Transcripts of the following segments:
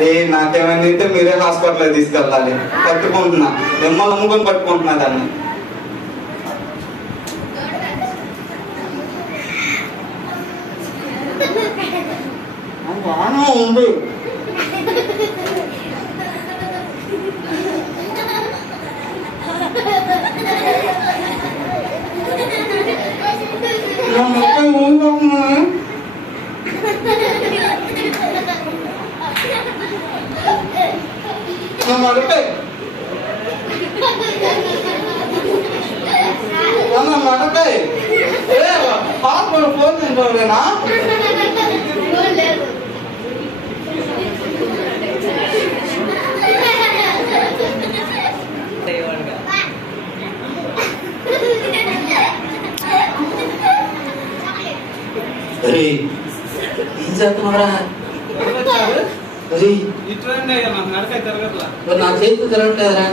రే నాకేమైంది అయితే మీరే హాస్పిటల్ తీసుకెళ్ళాలి. పట్టుకుంటున్నా. మిమ్మల్ని అమ్ముకొని పట్టుకుంటున్నా దాన్ని. బాగా ఉంది నా మొత్తం ఊరుకుంటున్నా. నా మడపే నా మడపే ఏ హాస్పిటల్ ఫోన్ తింటావులేనా అరే ఏం చేస్తున్నావురా అరే ఇట్లండి అయ్యా నాకు నడక తిరగట్లా మరి నా చేతికి తిరగట్లేదురా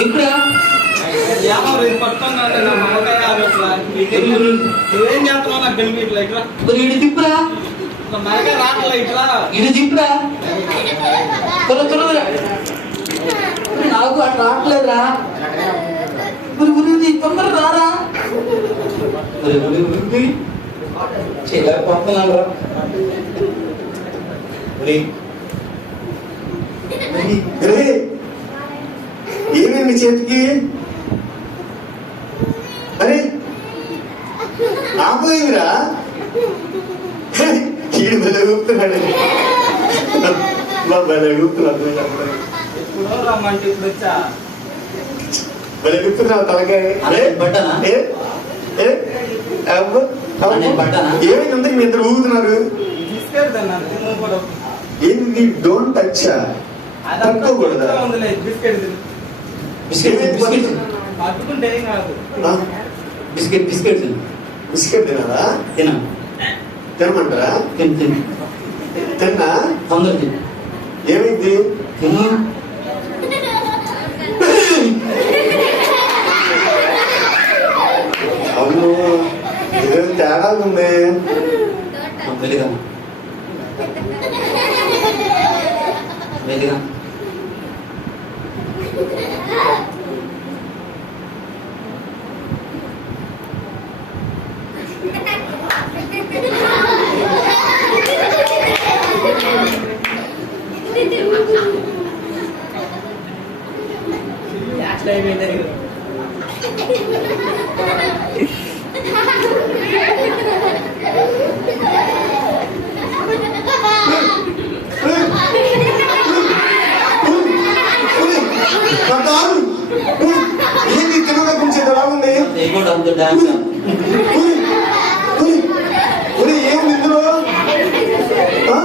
ఇప్పుడా? ఇది నువ్వేం చేస్తున్నావు నాకు తెలియదు ఇట్లా ఇటు తిప్పురా. ఇటు తిప్పురా. త్వర త్వరగా నాకు అట్లా రావట్లేదురా. మరి గురించి తొందర రారా? మరి మరి మరి చేయలేకపోతున్నాను రా మరి మరి అరే ఏమి మీ చేతికి అరే ఆపోయిందిరా ఈడు భలే ఊపుతున్నాడు. భలే ఊపుతున్నాడు. రమ్మంటే ఇప్పుడు వచ్చా భలే ఊపుతున్నావు తలకాయ? ఏమైంది అందరికి మీ ఇద్దరు ఊగుతున్నారు? ఏంది డోంట్ టచ్ ఉందిలే బిస్కెట్ బిస్కెట్ బిస్కెట్ తినాలా? తిను. తినమంటారా? తిను తిను. తిన్నా? తొందర తిను. ఏమైంది? తిను. అవును ఏదో తేడా ఉంది. మెల్లిగా మెల్లిగా కాలు. ఏంది తినగా కొంచెం ఎలా ఉంది? ఏముంది ఇందులో? ఆ?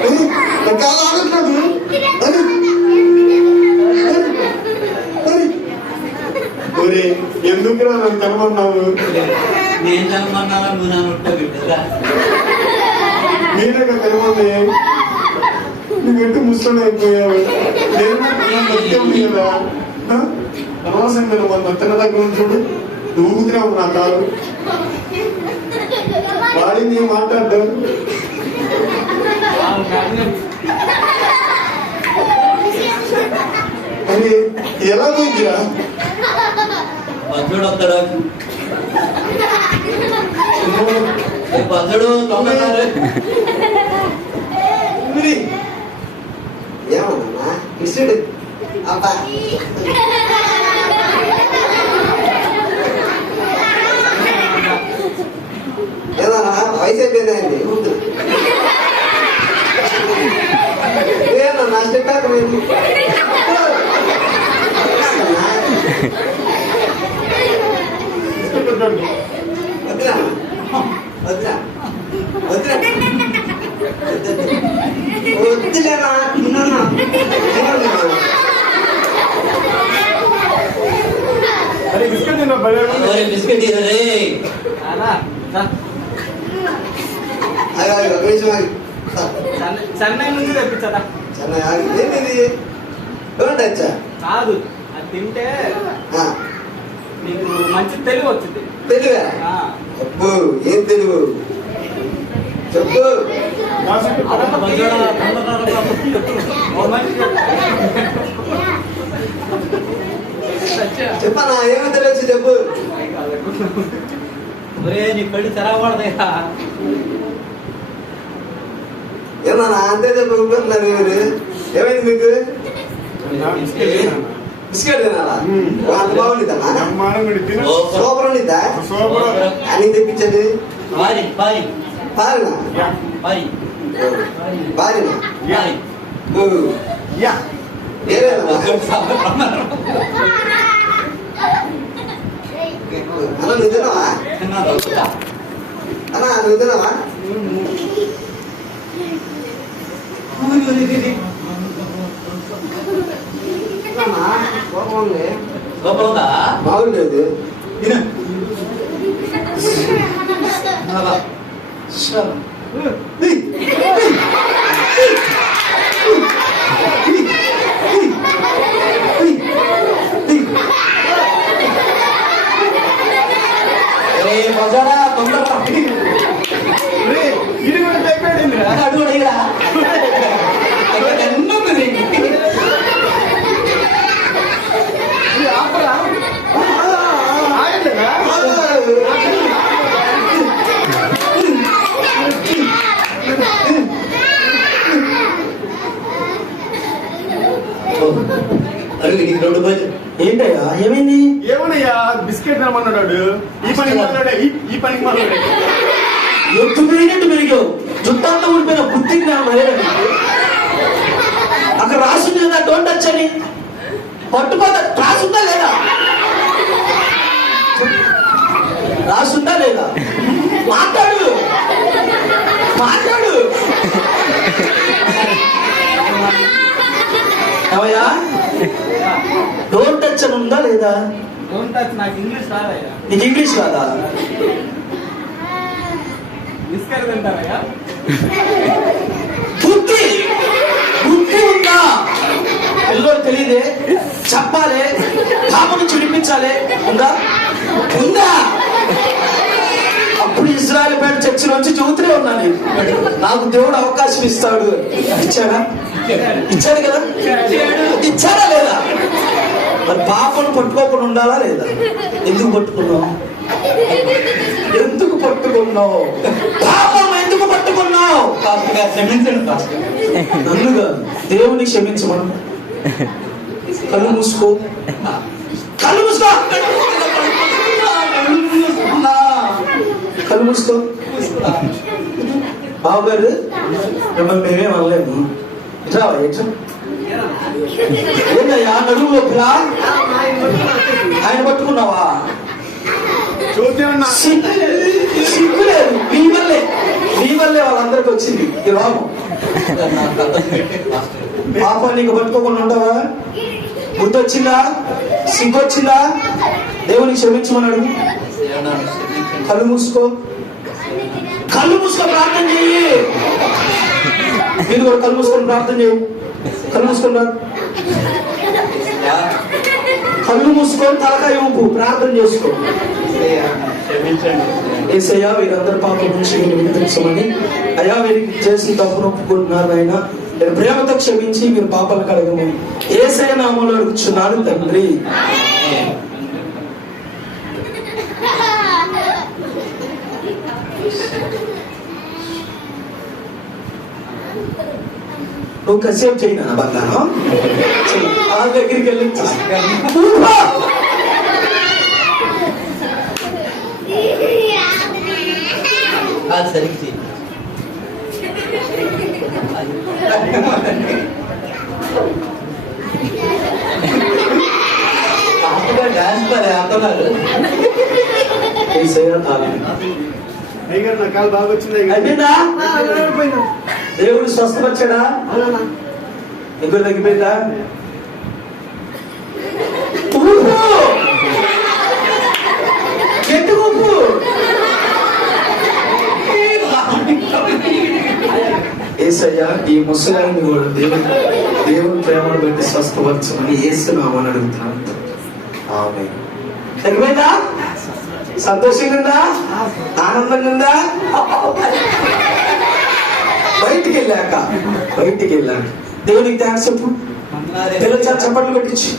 ఉరి, నా కాలు ఆగట్లేదు ఉరి, ఉరి, ఉరి. ఉరి, ఎందుకురా నన్ను తినమన్నావు నేను చదవమన్నావా నువ్వు నా ముట్ట బిడ్డరా? మీరే నువ్వు ఎట్టు ముసలి అయిపోయావు నేను నేను కదా? అనవసరం కదా మొన్న తిన్న దగ్గర చూడు. నువ్వు ఊగుతున్నావు నా కాలు. వాడి నీ మాట్లాడ్డావు అని ఎలా పోయిందిరా? వస్తాడు? ఏ ఏమన్నా ఇసుడు అబ్బా ఏదన్నా వయసు అయిపోయిందండి ఏదన్నా చెప్పాకమైంది వద్దురా చెన్నై- నుంచి తెప్పించదా చెన్నై కాదు అది తింటే నీకు మంచి తెలివి వచ్చింది. తెలివా. అబ్బో ఏం తెలుగు చెప్పు. చెప్పనా? ఏమి తెలియచ్చు చెప్పు. ఒరే నీ కళ్ళు తెరవకూడదయ్యా ఏమన్నా అంతే చెప్పు ఊరుకుంటున్నారు మీరు ఏమైంది మీకు బిస్కెట్ తినాలా మ్మ్. ఓ, అంత బాగుండిద్దా బ్రహ్మాండంగా ఉండి తిను. సూపర్ ఉండిద్దా సూపర్ అని తెప్పించండి బారి బారి పారినా యా బారి పారినా యా ఓ, యా ఏరేనా అన్న నువ్వు తిన్నావా? అన్న నువ్వు తిన్నావా? బాగుండేది. తిను. ఏ రెండు బజ ఏంటయ్యా? ఏమైంది? ఏమన్నయ్యా బిస్కెట్ తినమన్నాడు. ఈ పనికి మాట్లాడే ఈ పనికి మాట్లాడే. ఎత్తు పెరిగినట్టు పెరిగావు. జుట్టంతా ఊడిపోయిన బుద్ధి జ్ఞానం లేదా నీకు? అక్కడ రాసింది లేదా డోంట్ టచ్ అని. పట్టుకోత రాసుందా లేదా? రాసుందా లేదా? మాట్లాడు. మాట్లాడు. ఏమయ్యా? డోంట్ టచ్ అని ఉందా లేదా? నాకు ఇంగ్లీష్ రాదయ్యా. నీకు ఇంగ్లీష్ కాదా బిస్కెట్ తింటారయ్యా? బుద్ధి! బుద్ధి ఉందా? ఎల్లో తెలియదే చెప్పాలి. పాప నుంచి ఉందా? ఉందా? అప్పుడు ఇజ్రాయల్ పేట చర్చి నుంచి చూతూనే ఉన్నాను నాకు దేవుడు అవకాశం ఇస్తాడు. ఇచ్చాడా? ఇచ్చాడు కదా? ఇచ్చాడా లేదా? మరి పాపను పట్టుకోకుండా ఉండాలా లేదా? ఎందుకు పట్టుకున్నావు? ఎందుకు పట్టుకున్నావు? పాపం ఎందుకు పట్టుకున్నావు? పాపగా క్షమించండి పాస్టర్ నన్ను దేవుని క్షమించమను. కళ్ళు మూసుకో. కళ్ళు మూసుకో. కళ్ళు మూసుకున్నా. కళ్ళు మూసుకో మిమ్మల్ని మేమే అనలేము. ఇట్లా ఎట్లా ఏంటయ్యా నడుము ఆయన పట్టుకున్నావా? సిగ్గు- సిగ్గులేదు మీ వల్లే మీ వల్లే వాళ్ళందరికి వచ్చింది ఈ రోగం పాప నీకు పట్టుకోకుండా ఉండవా గుర్తొచ్చిందా? సిగ్గొచ్చిందా దేవుని క్షమించమన్నాడు కళ్ళు మూసుకో. కళ్ళు మూసుకో ప్రార్థన చెయ్యి. మీరు కూడా కళ్ళు మూసుకొని ప్రార్థన చేయి కళ్ళు మూసుకొని కళ్ళు మూసుకొని తలకాయ ఊపు ప్రార్థన చేసుకో. ఏసయ్యా వీరందరి పాపం నుంచి మీరు వినిపించమని. అయ్యా వీరికి చేసిన తప్పును ఒప్పుకుంటున్నారు ఆయన మీరు ప్రేమతో క్షమించి మీరు పాపాలు కలగమని. ఏసయ నామంలో అడుగుచున్నాను తండ్రి. నువ్వు కసేపు చేయి నా బంగారం. ఆ దగ్గరికి వెళ్ళి అది సరిగ్గా డాన్స్ మరి అంటున్నారు. ఏసయ్య తాళం. అయ్యగారు నా కాలు బాగా వచ్చింది అయ్యగారు. అయిపోయిందా దేవుడు స్వస్థపరిచాడా ఎక్కడ తగ్గిపోయిందా ఊపు గట్టి ఊపు ఏసయ్యా ఈ ముసలాన్ని కూడా దేవుడు దేవుని ప్రేమను బట్టి స్వస్థపరచమని ఏసునామని అడుగుతాను ఆమె సంతోషంగా ఉందా ఆనందంగా ఉందా బయటికి వెళ్ళాక బయటికి వెళ్ళాక దేవునికి థ్యాంక్స్ చెప్పు. పిల్లలు చప్పట్లు పెట్టించి